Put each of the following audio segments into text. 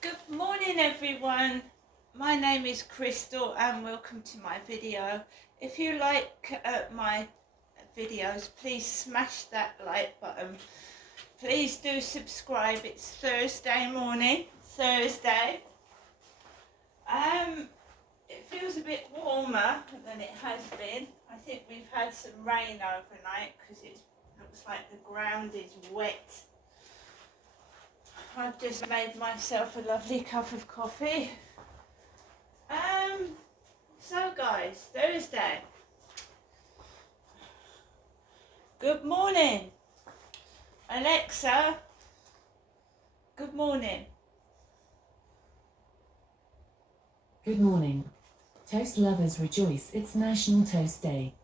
Good morning everyone, my name is Crystal and welcome to my video. If you like my videos, please smash that like button. Please do subscribe. It's Thursday morning, it feels a bit warmer than it has been. I think we've had some rain overnight because it looks like the ground is wet. I've just made myself a lovely cup of coffee. So guys, Thursday. Good morning. Alexa, good morning. Good morning. Toast lovers rejoice, it's National Toast Day.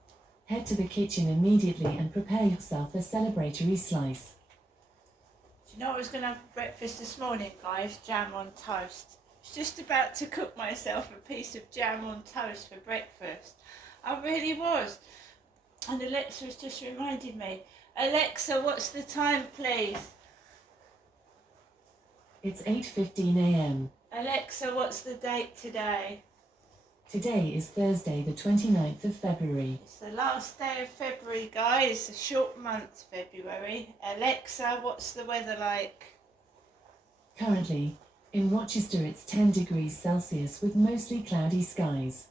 Head to the kitchen immediately and prepare yourself a celebratory slice. Do you know I was going to have breakfast this morning, guys? Jam on toast. I was just about to cook myself a piece of jam on toast for breakfast. I really was. And Alexa has just reminded me. Alexa, what's the time, please? It's 8:15 a.m. Alexa, what's the date today? Today is Thursday, the 29th of February. It's the last day of February, guys. A short month, February. Alexa, what's the weather like? Currently, in Rochester it's 10 degrees Celsius with mostly cloudy skies.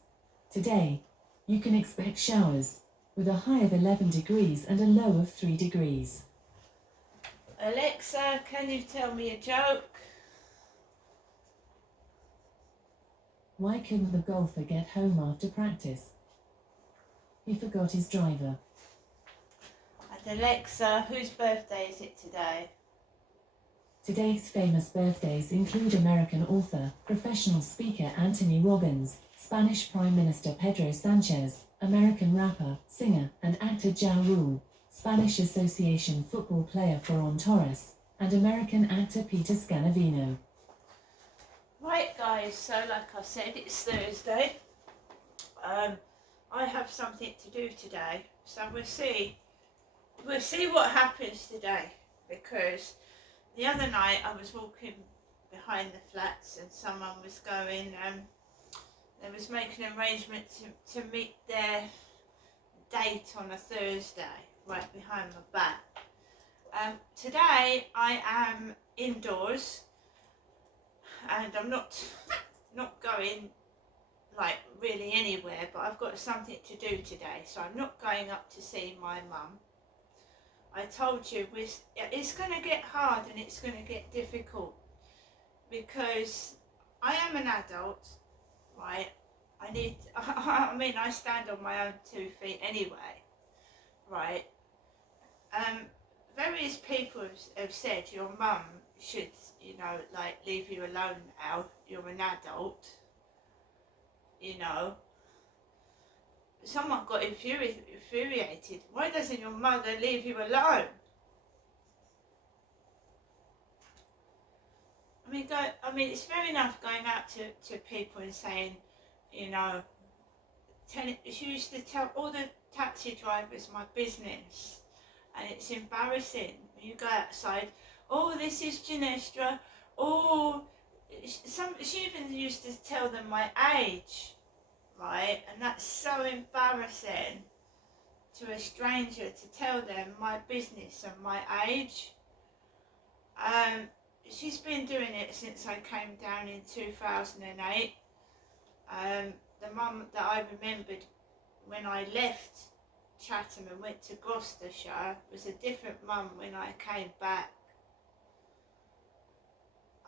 Today, you can expect showers, with a high of 11 degrees and a low of 3 degrees. Alexa, can you tell me a joke? Why couldn't the golfer get home after practice? He forgot his driver. And Alexa, whose birthday is it today? Today's famous birthdays include American author, professional speaker Anthony Robbins, Spanish Prime Minister Pedro Sanchez, American rapper, singer, and actor Ja Rule, Spanish Association football player Ferran Torres, and American actor Peter Scanavino. Right guys, so like I said, it's Thursday. I have something to do today, so we'll see what happens today, because the other night I was walking behind the flats and someone was going, they was making an arrangement to meet their date on a Thursday, right behind my back. Today I am indoors and I'm not going like really anywhere, but I've got something to do today, so I'm not going up to see my mum. I told you it's going to get hard and it's going to get difficult because I am an adult, right? I mean, I stand on my own 2 feet anyway, right? Various people have said your mum should, like leave you alone now, you're an adult, Someone got infuriated. Why doesn't your mother leave you alone? I mean, it's fair enough going out to people and saying, she used to tell all the taxi drivers my business, and it's embarrassing. You go outside, oh, this is Ginestra, oh, she even used to tell them my age, right? And that's so embarrassing to a stranger to tell them my business and my age. She's been doing it since I came down in 2008. The mum that I remembered when I left Chatham and went to Gloucestershire was a different mum when I came back.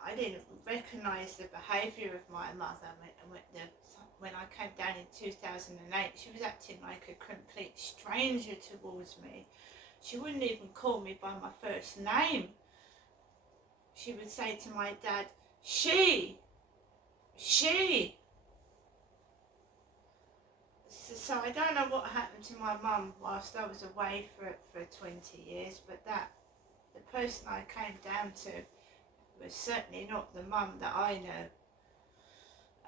I didn't recognise the behaviour of my mother when I came down in 2008. She was acting like a complete stranger towards me. She wouldn't even call me by my first name. She would say to my dad, she. So I don't know what happened to my mum whilst I was away for 20 years, but the person I came down to was certainly not the mum that I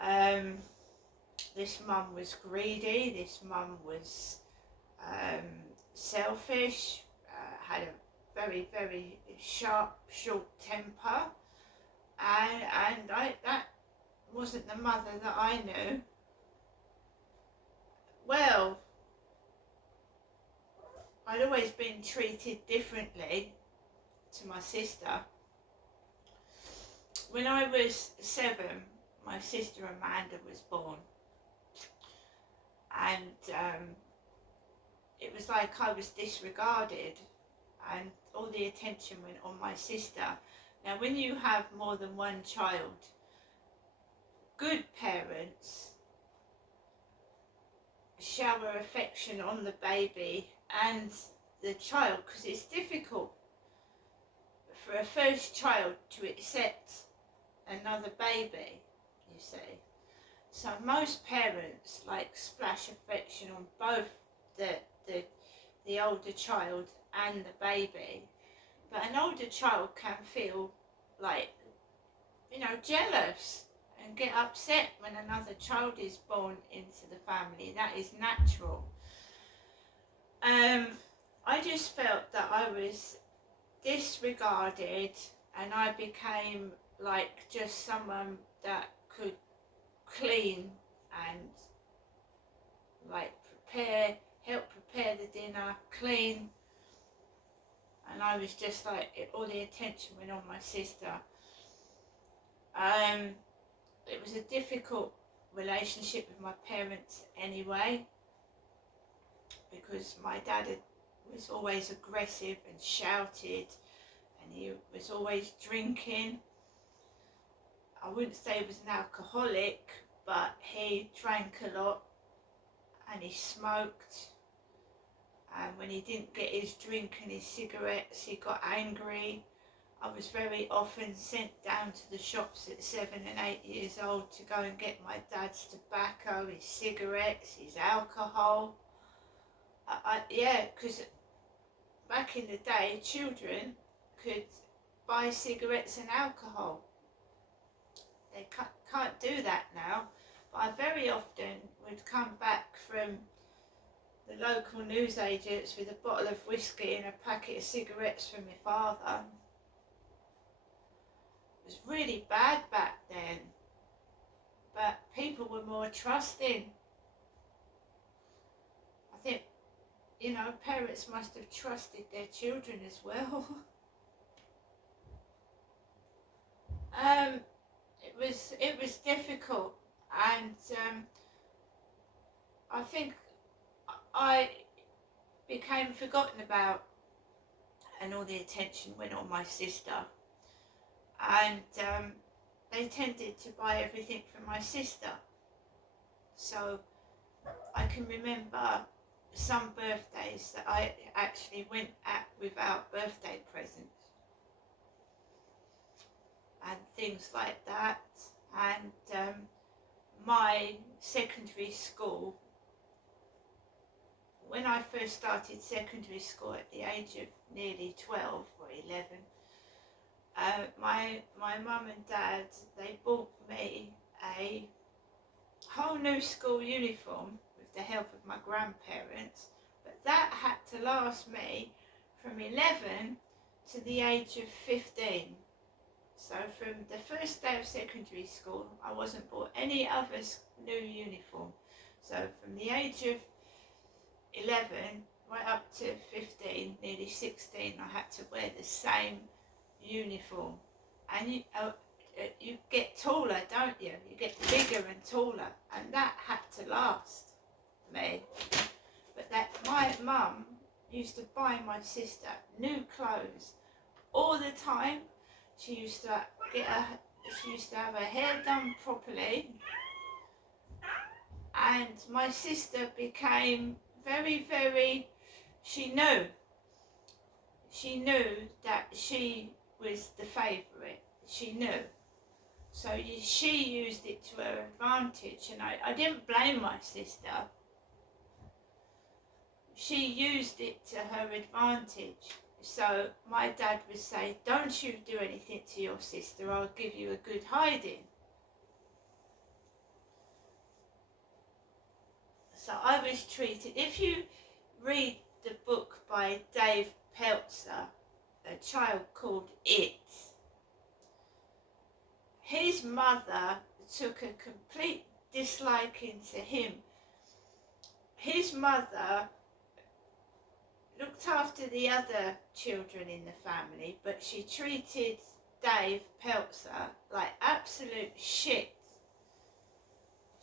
know. This mum was greedy, this mum was selfish, had a very, very sharp, short temper, and that wasn't the mother that I knew. Well, I'd always been treated differently to my sister. When I was 7, my sister Amanda was born, and it was like I was disregarded, and all the attention went on my sister. Now, when you have more than one child, good parents shower affection on the baby and the child, because it's difficult for a first child to accept another baby, you see. So most parents like splash affection on both the older child and the baby, but an older child can feel like, you know, jealous and get upset when another child is born into the family. That is natural. I just felt that I was disregarded, and I became like just someone that could clean and like help prepare the dinner, clean, and I was just like, all the attention went on my sister. It was a difficult relationship with my parents anyway, because my dad was always aggressive and shouted, and he was always drinking. I wouldn't say he was an alcoholic, but he drank a lot and he smoked, and when he didn't get his drink and his cigarettes, he got angry. I was very often sent down to the shops at 7 and 8 years old to go and get my dad's tobacco, his cigarettes, his alcohol. Yeah, because back in the day, children could buy cigarettes and alcohol. They can't do that now. But I very often would come back from the local newsagents with a bottle of whiskey and a packet of cigarettes from my father. It was really bad back then, but people were more trusting. I think, you know, parents must have trusted their children as well. It was difficult, and I think I became forgotten about, and all the attention went on my sister, and they tended to buy everything for my sister. So I can remember some birthdays that I actually went at without birthday presents and things like that. And my secondary school, when I first started secondary school at the age of nearly 12 or 11, my mum and dad, they bought me a whole new school uniform with the help of my grandparents, but that had to last me from 11 to the age of 15. So from the first day of secondary school, I wasn't bought any other new uniform. So from the age of 11 right up to 15, nearly 16, I had to wear the same uniform. And you get taller, don't you? You get bigger and taller, and that had to last me. But that my mum used to buy my sister new clothes all the time. She used to have her hair done properly, and my sister became very, very, she knew that she was the favourite. She knew. So she used it to her advantage, and I didn't blame my sister. She used it to her advantage. So my dad would say, don't you do anything to your sister, I'll give you a good hiding. So I was treated, if you read the book by Dave Peltzer, child called It. His mother took a complete disliking to him. His mother looked after the other children in the family, but she treated Dave Peltzer like absolute shit.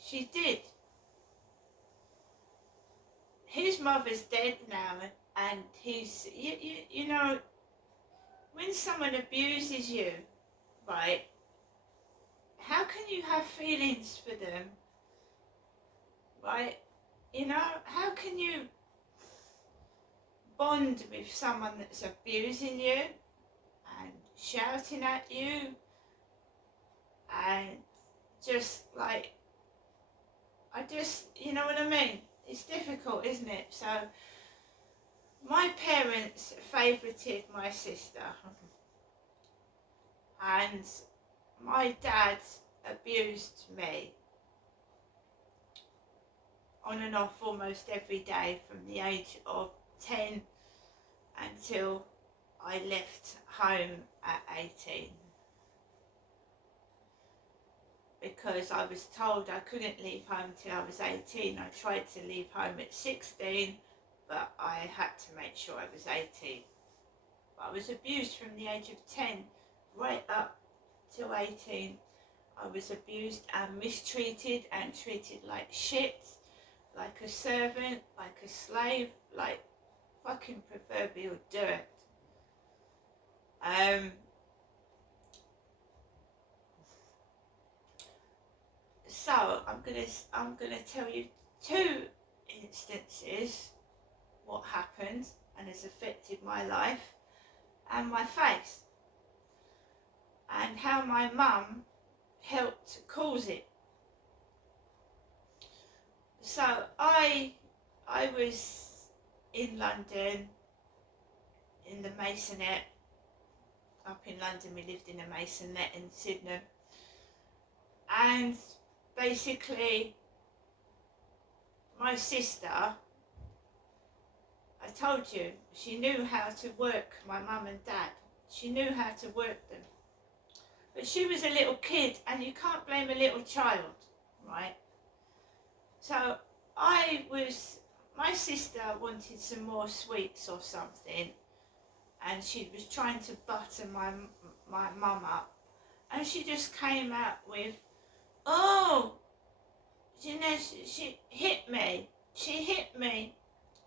She did. His mother's dead now, and he's, you know, when someone abuses you, right, how can you have feelings for them, right? You know, how can you bond with someone that's abusing you and shouting at you and just like, you know what I mean? It's difficult, isn't it? So my parents favoured my sister, and my dad abused me on and off almost every day from the age of 10 until I left home at 18, because I was told I couldn't leave home till I was 18. I tried to leave home at 16, but I had to make sure I was 18. But I was abused from the age of 10 right up till 18. I was abused and mistreated and treated like shit, like a servant, like a slave, like fucking proverbial dirt. So I'm gonna tell you two instances what happened and has affected my life and my face, and how my mum helped cause it. So I was in London, in the Masonette. Up in London, we lived in a Masonette in Sydenham, and basically my sister, I told you, she knew how to work my mum and dad. She knew how to work them. But she was a little kid, and you can't blame a little child, right? So my sister wanted some more sweets or something, and she was trying to butter my mum up, and she just came out with, "Oh, Jeanette, she hit me, she hit me,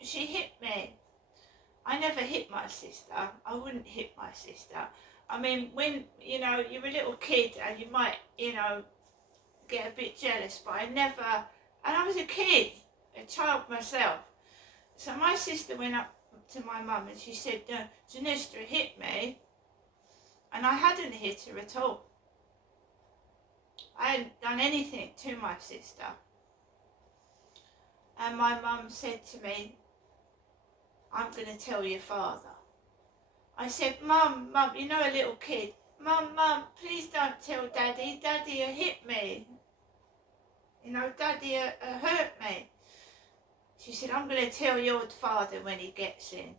she hit me." I never hit my sister. I wouldn't hit my sister. I mean, when, you know, you're a little kid and you might, you know, get a bit jealous, but I never, and I was a kid, a child myself. So my sister went up to my mum and she said, "Janistra hit me," and I hadn't hit her at all. I hadn't done anything to my sister. And my mum said to me, "I'm going to tell your father." I said, Mum, you know, a little kid, Mum, please don't tell Daddy. Daddy hit me. You know, Daddy hurt me. She said, "I'm going to tell your father when he gets in."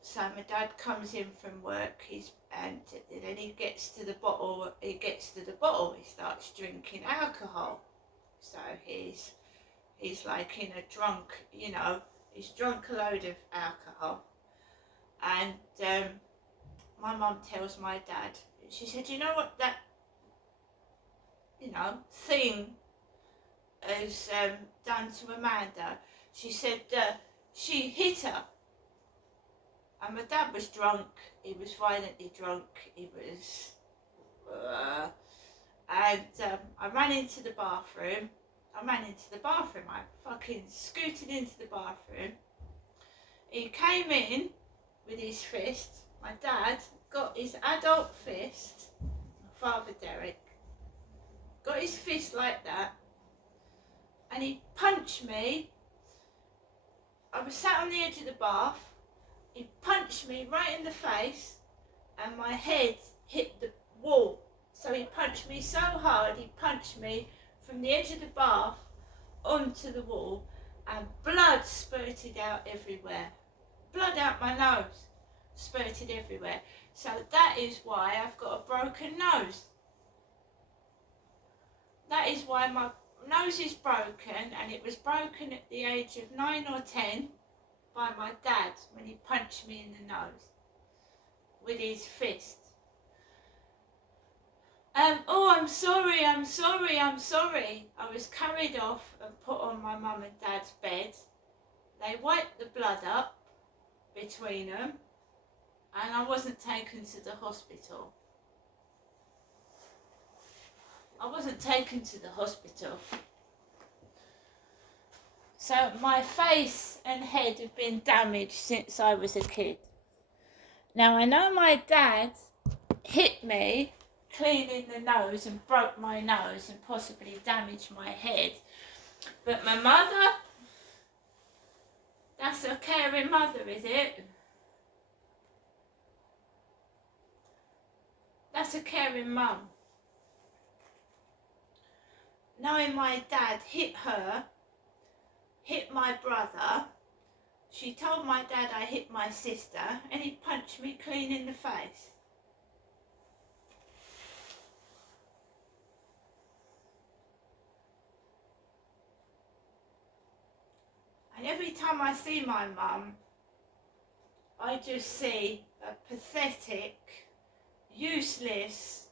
So my dad comes in from work, and then he gets to the bottle, he starts drinking alcohol. So he's like in a drunk, you know, he's drunk a load of alcohol. And my mum tells my dad, she said, "You know what that, you know, thing has done to Amanda?" She said, "She hit her." And my dad was drunk, he was violently drunk, he was, and I ran into the bathroom, I fucking scooted into the bathroom. He came in with his fist, my dad got his adult fist, my father Derek, got his fist like that, and he punched me. I was sat on the edge of the bath, he punched me right in the face, and my head hit the wall. So he punched me so hard, he punched me from the edge of the bath onto the wall, and blood spurted out everywhere. Blood out my nose. spurted everywhere. So that is why I've got a broken nose. That is why my nose is broken, and it was broken at the age of 9 or 10 by my dad when he punched me in the nose with his fist. Oh, I'm sorry. I was carried off and put on my mum and dad's bed. They wiped the blood up between them, and I wasn't taken to the hospital. So my face and head have been damaged since I was a kid. Now I know my dad hit me clean in the nose and broke my nose and possibly damaged my head. But my mother, that's a caring mother, is it? That's a caring mum. Knowing my dad hit her, hit my brother, she told my dad I hit my sister, and he punched me clean in the face. And every time I see my mum, I just see a pathetic, useless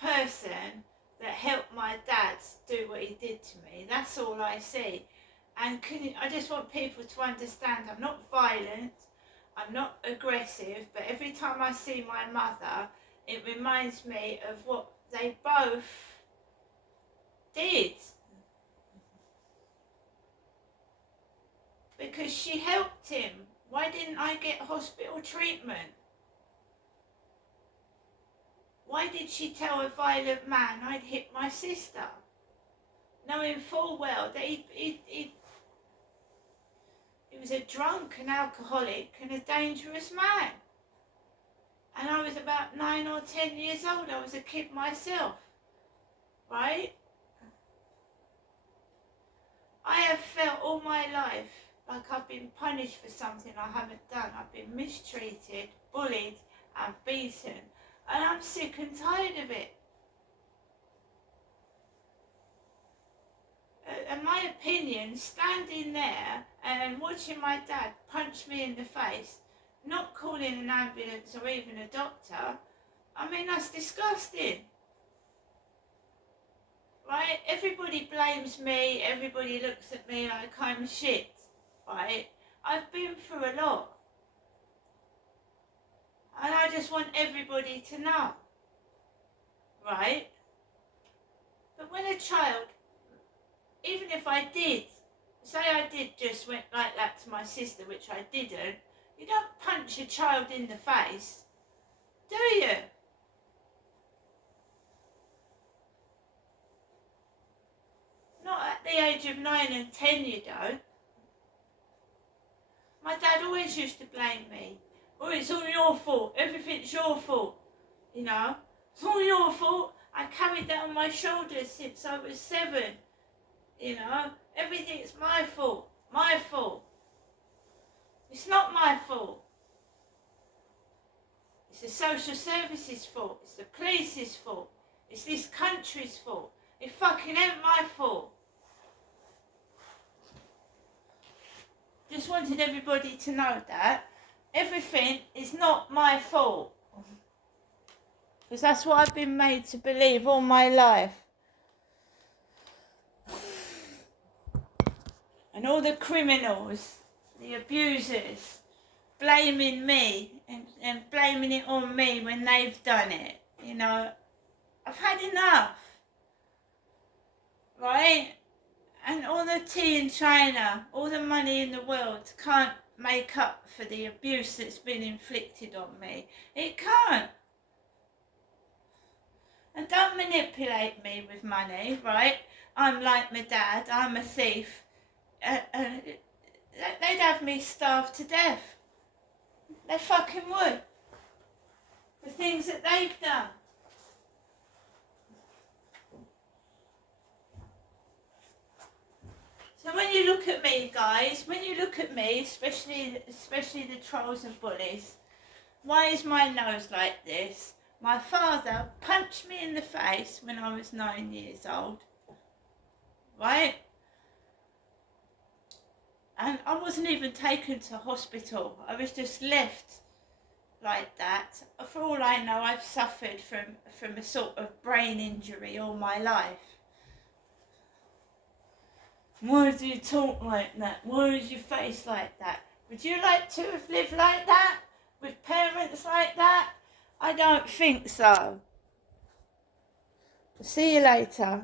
person that helped my dad do what he did to me. That's all I see. And I just want people to understand I'm not violent, I'm not aggressive, but every time I see my mother, it reminds me of what they both did. Because she helped him. Why didn't I get hospital treatment? Why did she tell a violent man I'd hit my sister, knowing full well that he was a drunk, an alcoholic, and a dangerous man? And I was about 9 or 10 years old. I was a kid myself, right? I have felt all my life like I've been punished for something I haven't done. I've been mistreated, bullied, and beaten. And I'm sick and tired of it. In my opinion, standing there and watching my dad punch me in the face, not calling an ambulance or even a doctor, I mean, that's disgusting. Right? Everybody blames me, everybody looks at me like I'm shit, right? I've been through a lot. And I just want everybody to know, right? But when a child, even if I did, say I did just went like that to my sister, which I didn't, you don't punch a child in the face, do you? Not at the age of 9 and 10 you don't. My dad always used to blame me. Oh, it's all your fault, everything's your fault, you know. It's all your fault. I carried that on my shoulders since I was 7, you know. Everything's my fault, my fault. It's not my fault. It's the social services fault, it's the police's fault, it's this country's fault. It fucking ain't my fault. Just wanted everybody to know that. Everything is not my fault. Because that's what I've been made to believe all my life. And all the criminals, the abusers, blaming me and blaming it on me when they've done it. You know, I've had enough. Right? And all the tea in China, all the money in the world can't make up for the abuse that's been inflicted on me. It can't. And don't manipulate me with money, right? I'm like my dad, I'm a thief. They'd have me starved to death. They fucking would. The things that they've done. So when you look at me, guys, when you look at me, especially the trolls and bullies, why is my nose like this? My father punched me in the face when I was 9 years old, right? And I wasn't even taken to hospital. I was just left like that. For all I know, I've suffered from a sort of brain injury all my life. Why do you talk like that? Why is your face like that? Would you like to have lived like that? With parents like that? I don't think so. See you later.